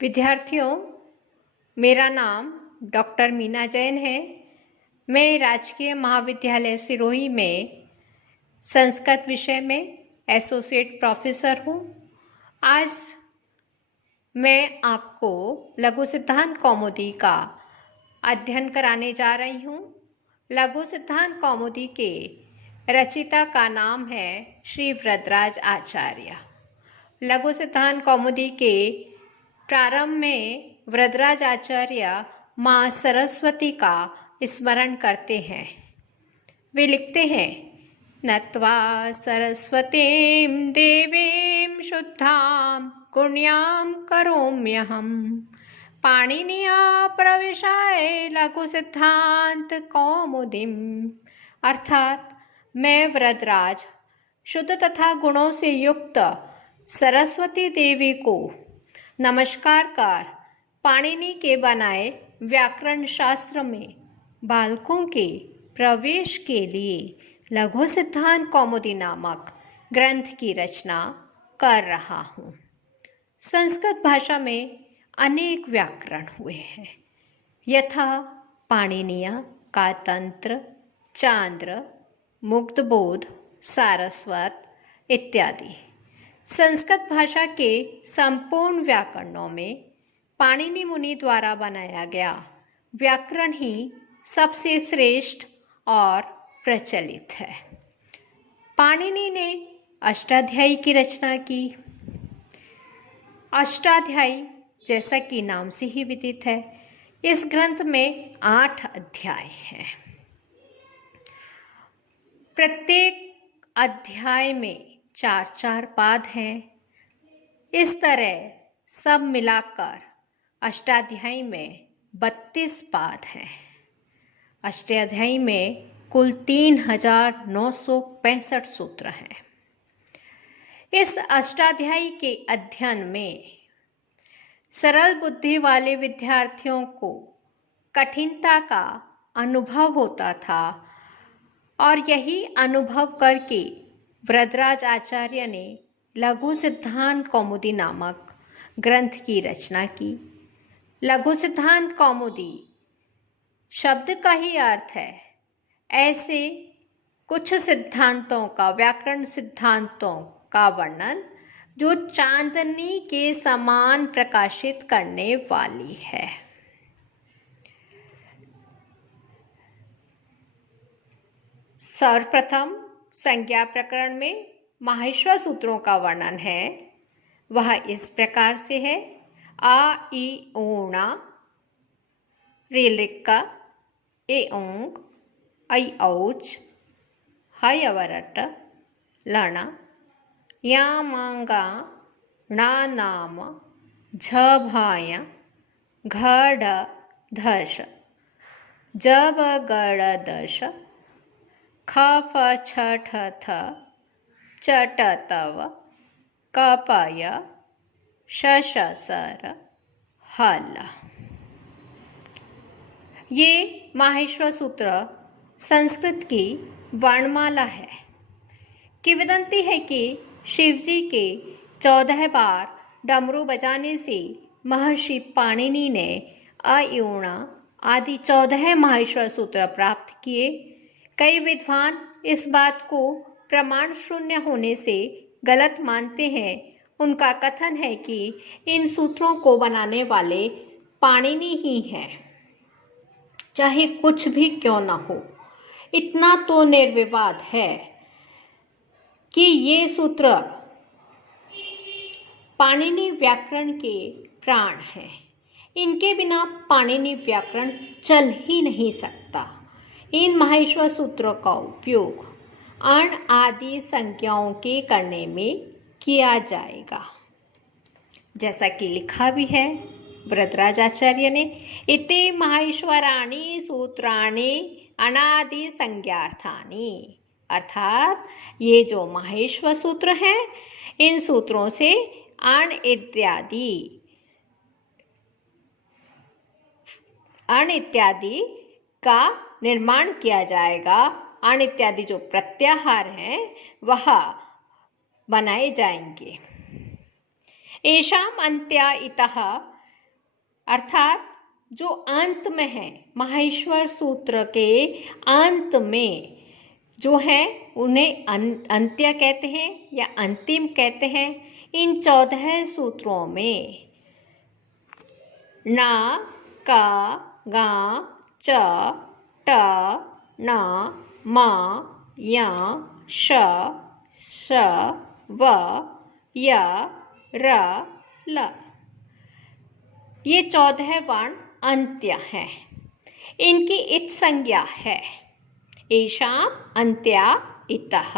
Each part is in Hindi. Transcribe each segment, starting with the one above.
विद्यार्थियों, मेरा नाम डॉक्टर मीना जैन है। मैं राजकीय महाविद्यालय सिरोही में संस्कृत विषय में एसोसिएट प्रोफेसर हूँ। आज मैं आपको लघु सिद्धांत कौमुदी का अध्ययन कराने जा रही हूँ। लघु सिद्धांत कौमुदी के रचिता का नाम है श्री वरदराज आचार्य। लघु सिद्धांत कौमुदी के प्रारंभ में वरदराज आचार्य माँ सरस्वती का स्मरण करते हैं। वे लिखते हैं, नत्वा सरस्वतीं देवीं शुद्धां पुण्यां करोम्यहं पाणिनिया प्रविशाय लघु सिद्धांत कौमुदीम। अर्थात मैं वरदराज शुद्ध तथा गुणों से युक्त सरस्वती देवी को नमस्कार कर पाणिनि के बनाए व्याकरण शास्त्र में बालकों के प्रवेश के लिए लघु सिद्धांत कौमुदी नामक ग्रंथ की रचना कर रहा हूँ। संस्कृत भाषा में अनेक व्याकरण हुए हैं, यथा पाणिनीय का तंत्र, चांद्र, मुक्तबोध, सारस्वत इत्यादि। संस्कृत भाषा के संपूर्ण व्याकरणों में पाणिनि मुनि द्वारा बनाया गया व्याकरण ही सबसे श्रेष्ठ और प्रचलित है। पाणिनि ने अष्टाध्यायी की रचना की। अष्टाध्यायी जैसा कि नाम से ही विदित है, इस ग्रंथ में 8 अध्याय हैं। प्रत्येक अध्याय में 4-4 पाद हैं। इस तरह सब मिलाकर अष्टाध्यायी में 32 पाद हैं। अष्टाध्यायी में कुल 3965 सूत्र हैं। इस अष्टाध्यायी के अध्ययन में सरल बुद्धि वाले विद्यार्थियों को कठिनता का अनुभव होता था और यही अनुभव करके वरदराज आचार्य ने लघु सिद्धांत कौमुदी नामक ग्रंथ की रचना की। लघु सिद्धांत कौमुदी शब्द का ही अर्थ है ऐसे कुछ सिद्धांतों का, व्याकरण सिद्धांतों का वर्णन जो चांदनी के समान प्रकाशित करने वाली है। सर्वप्रथम संज्ञा प्रकरण में माहेश्वर सूत्रों का वर्णन है। वह इस प्रकार से है, आ ई ऊणा रेलिका ए ओंग ऐ औच हय अवरट लण या मांगा णा नाम झ भाया घड धश जब गड़ दश ख फ छ ठ थ चट तव कपय शश सर हल। ये माहेश्वर सूत्र संस्कृत की वर्णमाला है। किंवदंती है कि शिवजी के 14 बार डमरू बजाने से महर्षि पाणिनि ने अयूणा आदि 14 माहेश्वर सूत्र प्राप्त किए। कई विद्वान इस बात को प्रमाण शून्य होने से गलत मानते हैं। उनका कथन है कि इन सूत्रों को बनाने वाले पाणिनि ही हैं, चाहे कुछ भी क्यों न हो। इतना तो निर्विवाद है कि ये सूत्र पाणिनि व्याकरण के प्राण हैं। इनके बिना पाणिनि व्याकरण चल ही नहीं सकता। इन माहेश्वर सूत्रों का उपयोग अण आदि संज्ञाओं के करने में किया जाएगा, जैसा कि लिखा भी है वरदराज आचार्य ने, इति माहेश्वराणि सूत्राणि अनादि संज्ञार्थानि। अर्थात ये जो माहेश्वर सूत्र हैं, इन सूत्रों से अण इत्यादि का निर्माण किया जाएगा। अण इत्यादि जो प्रत्याहार हैं वह बनाए जाएंगे। एषाम अन्त्या इतः अर्थात जो अंत में है, माहेश्वर सूत्र के अंत में जो है उन्हें अंत्य कहते हैं या अंतिम कहते हैं। इन 14 सूत्रों में ना, का, गा, च, ट, न, म, य, श, व, य, र, ल, ये 14 वर्ण अंत्य हैं। इनकी इत संज्ञा है। एषाम अंत्या इतः,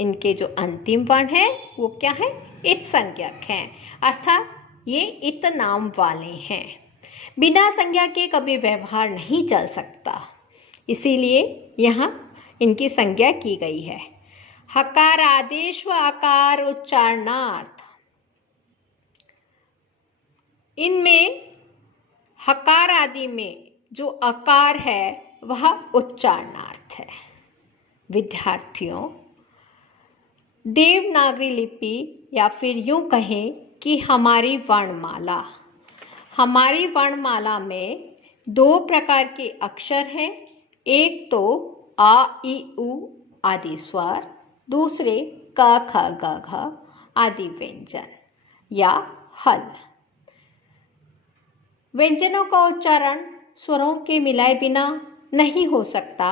इनके जो अंतिम वर्ण है वो क्या है? इत संज्ञक हैं, अर्थात ये इत नाम वाले हैं। बिना संज्ञा के कभी व्यवहार नहीं चल सकता, इसीलिए यहाँ इनकी संज्ञा की गई है। हकार आदेश व आकार उच्चारणार्थ, इनमें हकार आदि में जो अकार है वह उच्चारणार्थ है। विद्यार्थियों, देवनागरी लिपि या फिर यूं कहें कि हमारी वर्णमाला में 2 प्रकार के अक्षर हैं। एक तो आ ई उ आदि स्वर, दूसरे क ख ग घ आदि व्यंजन या हल। व्यंजनों का उच्चारण स्वरों के मिलाए बिना नहीं हो सकता।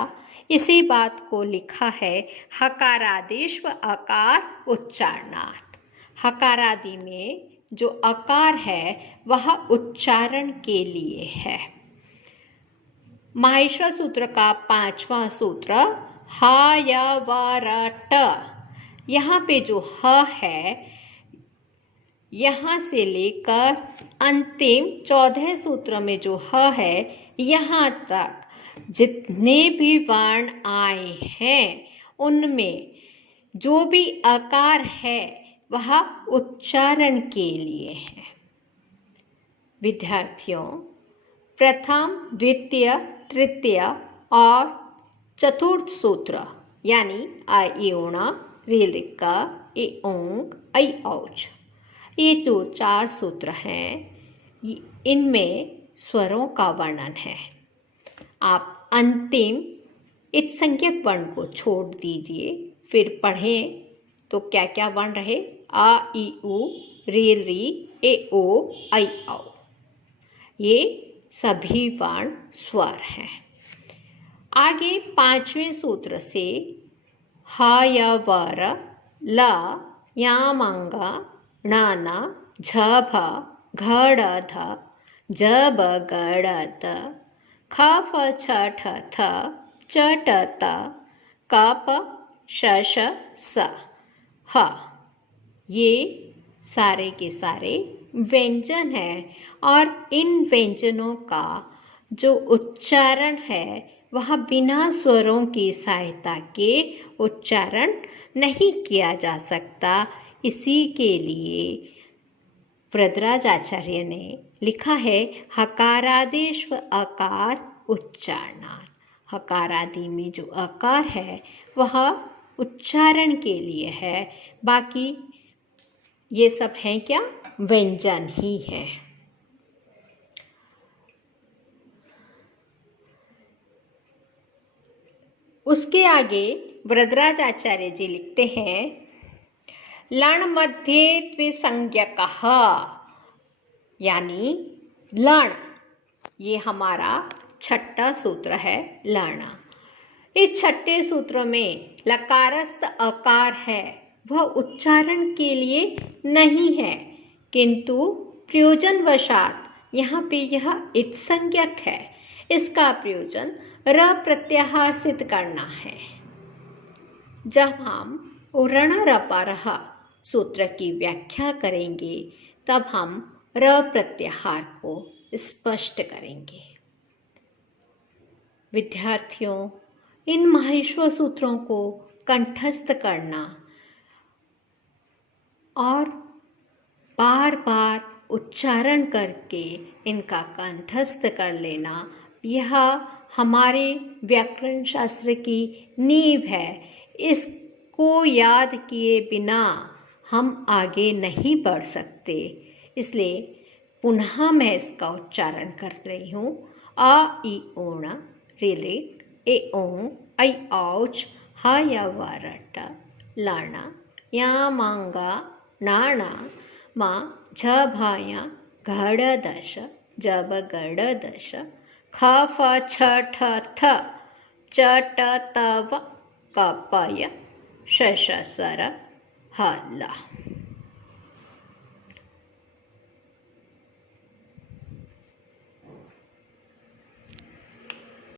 इसी बात को लिखा है हकारादेश व आकार उच्चारणार्थ। हकारादि में जो आकार है वह उच्चारण के लिए है। माहेश्वर सूत्र का 5वां सूत्र ह य व र ट, यहाँ पे जो ह है, यहाँ से लेकर अंतिम 14 सूत्र में जो ह है, यहाँ तक जितने भी वर्ण आए हैं उनमें जो भी आकार है वह उच्चारण के लिए है। विद्यार्थियों, प्रथम, द्वितीय, तृतीय और चतुर्थ सूत्र यानी आ ई ऊणा, ऋ ऋक्का, ए ओंग, ऐ औच, ये जो 4 सूत्र हैं, इनमें स्वरों का वर्णन है। आप अंतिम इत संज्ञक वर्ण को छोड़ दीजिए, फिर पढ़ें तो क्या क्या वर्ण रहे? आ ई उ, ऋ ऋ, ए ओ, ऐ औ, ये सभी वर्ण स्वर हैं। आगे 5वें सूत्र से ह य व र, ल, य मंग, ण न, झ भ, घ ड़ ध, ज ब ग ड़ त, ख फ छ ठ थ, च ट त, क प श श स, ह, ये सारे के सारे व्यंजन हैं और इन व्यंजनों का जो उच्चारण है वह बिना स्वरों की सहायता के उच्चारण नहीं किया जा सकता। इसी के लिए वरदराज आचार्य ने लिखा है हकारादेश व आकार उच्चारणार्थ। हकारादि में जो आकार है वह उच्चारण के लिए है, बाकी ये सब हैं क्या? व्यंजन ही है। उसके आगे वरदराज आचार्य जी लिखते हैं लण मध्ये द्विसंज्ञकः, यानी लण, ये हमारा 6ठा सूत्र है लण। इस 6ठे सूत्र में लकारस्थ आकार है वह उच्चारण के लिए नहीं है, किंतु प्रयोजनवशात यहाँ पे यह इत संज्ञक है। इसका प्रयोजन र प्रत्याहार सिद्ध करना है। जब हम ऋण रपरः सूत्र की व्याख्या करेंगे तब हम र प्रत्याहार को स्पष्ट करेंगे। विद्यार्थियों, इन माहेश्वर सूत्रों को कंठस्थ करना और बार बार उच्चारण करके इनका कंठस्थ कर लेना, यह हमारे व्याकरण शास्त्र की नींव है। इसको याद किए बिना हम आगे नहीं बढ़ सकते। इसलिए पुनः मैं इसका उच्चारण कर रही हूँ। आ ई ओण रिले ए ओं ऐ औच हा या वारट लाणा या मांगा नाणा मा झ भाया घड़ दश जब गड़ दश ख फ छ ठ थ च ट त व क प य श ष सर ह ला।